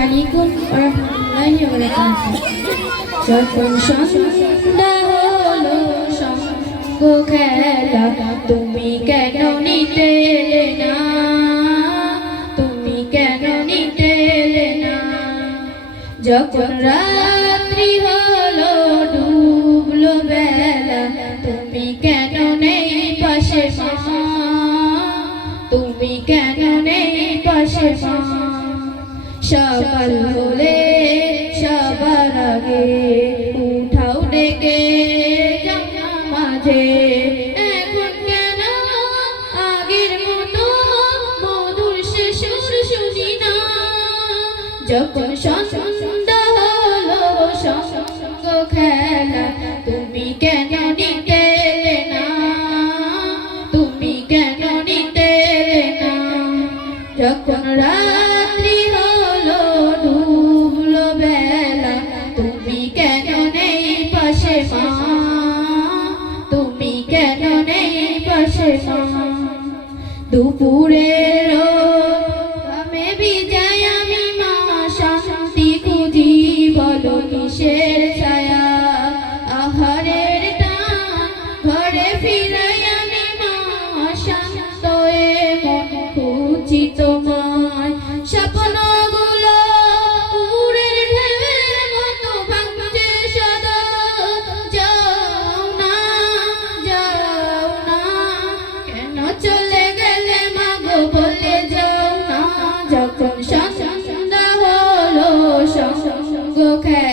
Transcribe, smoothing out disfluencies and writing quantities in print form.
আলাইকুম ওয়া রাহমাতুল্লাহি ওয়া বারাকাতুহু। যখন সন্ধ্যা হলো সঙ্গ খেলা, তুমি কেন নিতে এলে না, তুমি কেন নিতে এলে না। যখন রাত্রি হলো ডুবলো বেলা, তুমি কেন নেই পাশে মা, তুমি কেন নেই পাশে মা। সকাল হলে সবার আগে উঠাও ডেকে মাঝে, এখন কেন আগের মতো মধুর সে সুর শুনি না। যখন সন্ধ্যা হলো সঙ্গ খেলা, তুমি কেন নিতে এলে না, তুমি কেন নিতে এলে না। যখন রাত্রি হলো ডুবলো বেলা, তুমি কেন নেই পাশে মা, তুমি কেন নেই পাশে মা। দুপুরের ঘামে ভিজাই আমি মা, শান্তি খুঁজি বলো কিসের ছায়া। আহারের টান ঘরে ফিরাই আমি মা, শান্ত এ মন খুঁজি তোমায়। স্বপ্নগুলো উড়ের ঢেউয়ের মতো ভাঙছে সদা, যাও না যাও না, কেন চলে গেলে মাগো বলে যাও না। যখন সন্ধ্যা হলো সঙ্গ খেলা,